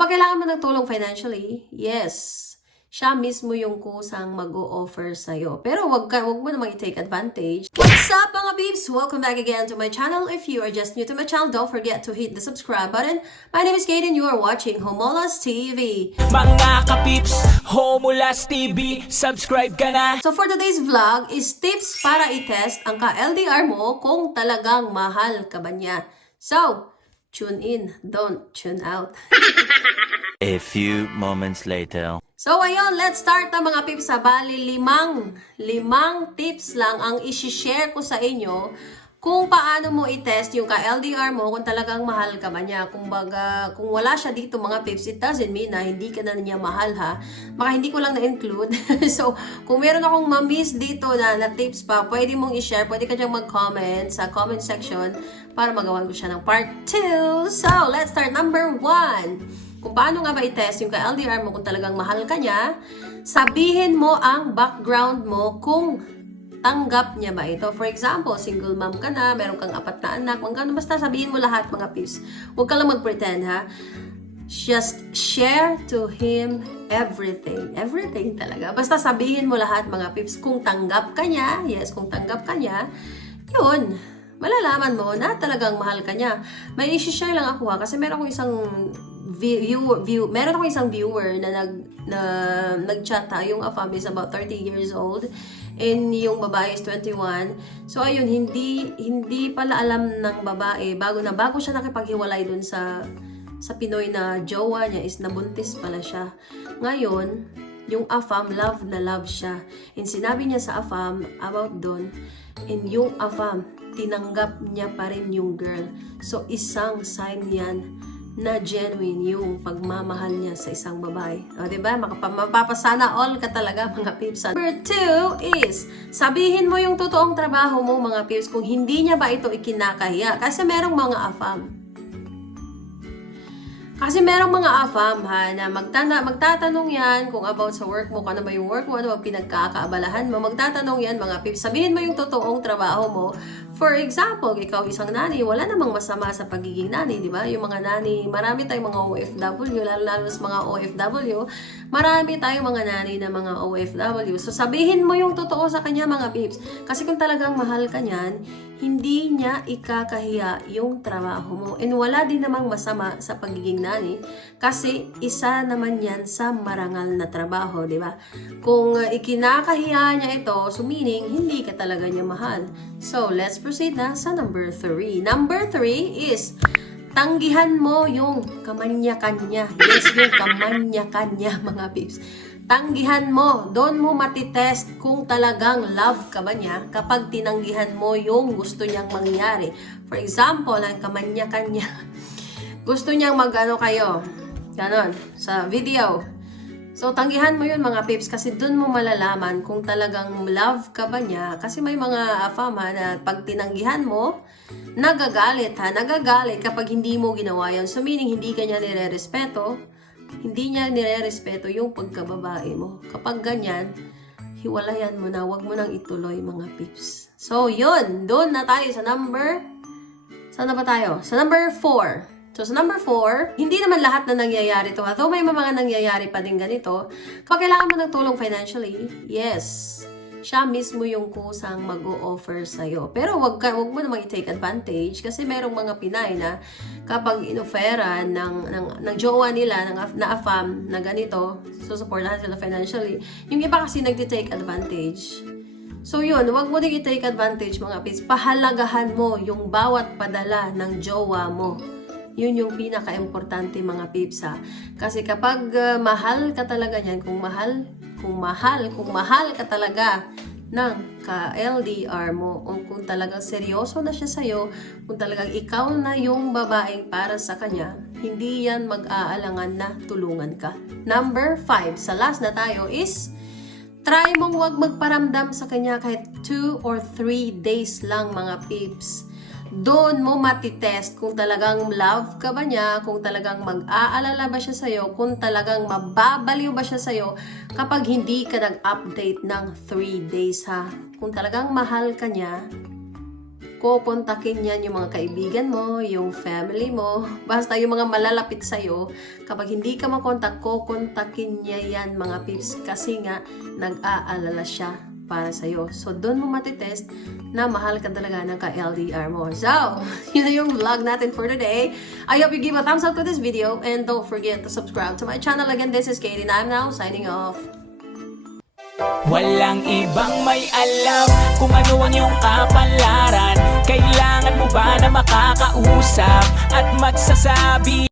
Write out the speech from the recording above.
Kapag kailangan mo ng tulong financially, yes, siya mismo yung kusang mag-o-offer sa'yo. Pero wag, ka, wag mo namang i-take advantage. What's up mga beeps? Welcome back again to my channel. If you are just new to my channel, don't forget to hit the subscribe button. My name is Kate and you are watching Homolas TV. Mga kapips, Homulas TV, subscribe ka na! So for today's vlog is tips para i-test ang ka-LDR mo kung talagang mahal ka ba niya. So, tune in, don't tune out. A few moments later. So ayun, let's start na mga pips sa bali limang, limang tips lang ang isi-share ko sa inyo kung paano mo i-test yung ka-LDR mo kung talagang mahal ka ba niya. Kung baga, kung wala siya dito mga pips, it doesn't mean na hindi ka na niya mahal ha. Baka hindi ko lang na-include. so, kung meron akong ma-miss dito na, na tips pa, pwede mong i-share, pwede ka diyang mag-comment sa comment section para magawan ko siya ng part 2. So, let's start. Number 1 kung paano nga ba i-test yung ka-LDR mo kung talagang mahal ka niya, sabihin mo ang background mo kung tanggap niya ba ito. For example, single mom ka na, meron kang apat na anak, mga ganun, basta sabihin mo lahat mga pips. Huwag ka lang mag-pretend ha. Just share to him everything. Everything talaga. Basta sabihin mo lahat mga pips. Kung tanggap ka niya, yes, kung tanggap ka niya, yun, malalaman mo na talagang mahal ka niya. May isi-share lang ako ha, kasi meron akong isang view, view, meron akong isang viewer na nag na nag-chat ha, yung afam is about 30 years old and yung babae is 21. So ayun, hindi hindi pala alam ng babae bago na bago siya nakipaghiwalay dun sa sa Pinoy na jowa niya is nabuntis pala siya. Ngayon, yung afam, love na love siya. And sinabi niya sa afam about doon, and yung afam, tinanggap niya pa rin yung girl. So, isang sign yan na genuine yung pagmamahal niya sa isang babae. O, di ba? Mapapasana all ka talaga, mga pips. Number two is, sabihin mo yung totoong trabaho mo, mga pips, kung hindi niya ba ito ikinakahiya. Kasi merong mga afam. Kasi merong mga afam ha, na magtana, magtatanong yan kung about sa work mo, kung ano ba yung work mo, ano ba pinagkakaabalahan mo, magtatanong yan mga pips. Sabihin mo yung totoong trabaho mo. For example, ikaw isang nani, wala namang masama sa pagiging nani, di ba? Yung mga nani, marami tayong mga OFW, lalo lalo sa mga OFW, marami tayong mga nani na mga OFW. So sabihin mo yung totoo sa kanya mga pips. Kasi kung talagang mahal ka niyan, hindi niya ikakahiya yung trabaho mo. And wala din namang masama sa pagiging nani kasi isa naman yan sa marangal na trabaho, di ba? Kung ikinakahiya niya ito, so meaning hindi ka talaga niya mahal. So, let's proceed na sa number 3. Number 3 is tanggihan mo yung kamanyakan niya. Yes, yung kamanyakan niya, mga babes. Tanggihan mo, doon mo matitest kung talagang love ka ba niya kapag tinanggihan mo yung gusto niyang mangyari. For example, ang kamanyakan niya, gusto niyang magano kayo, ganon, sa video. So, tanggihan mo yun mga pips kasi doon mo malalaman kung talagang love ka ba niya. Kasi may mga afama na pag tinanggihan mo, nagagalit ha, nagagalit kapag hindi mo ginawa yun. So, meaning hindi ka niya nire-respeto, hindi niya nire-respeto yung pagkababae mo. Kapag ganyan, hiwalayan mo na, wag mo nang ituloy mga pips. So, yun. Doon na tayo sa number... Saan na ba tayo? Sa number 4. So, sa number 4, hindi naman lahat na nangyayari to. Although may mga nangyayari pa din ganito, kapag kailangan mo ng tulong financially, yes, siya mismo yung kusang mag-o-offer sa'yo. Pero wag, ka, wag mo namang i-take advantage kasi merong mga Pinay na kapag inoferan ng, ng, ng jowa nila, ng, na afam, na ganito, susuportahan sila financially, yung iba kasi nagti-take advantage. So yun, wag mo din i-take advantage mga pits. Pahalagahan mo yung bawat padala ng jowa mo. Yun yung pinaka-importante mga pips ha. Kasi kapag uh, mahal ka talaga niyan, kung mahal, kung mahal, kung mahal ka talaga ng ka-LDR mo, o kung talagang seryoso na siya sa'yo, kung talagang ikaw na yung babaeng para sa kanya, hindi yan mag-aalangan na tulungan ka. Number 5, sa last na tayo is, try mong wag magparamdam sa kanya kahit 2 or 3 days lang mga pips doon mo matitest kung talagang love ka ba niya, kung talagang mag-aalala ba siya sa'yo, kung talagang mababaliw ba siya sa'yo kapag hindi ka nag-update ng 3 days ha. Kung talagang mahal ka niya, kukontakin yan yung mga kaibigan mo, yung family mo, basta yung mga malalapit sa'yo. Kapag hindi ka makontak, kukontakin niya yan mga pips kasi nga nag-aalala siya para sa'yo. So, doon mo matitest na mahal ka talaga ng ka-LDR mo. So, yun na yung vlog natin for today. I hope you give a thumbs up to this video and don't forget to subscribe to my channel. Again, this is Katie and I'm now signing off. Walang ibang may alam kung ano ang iyong kapalaran Kailangan mo ba na makakausap at magsasabi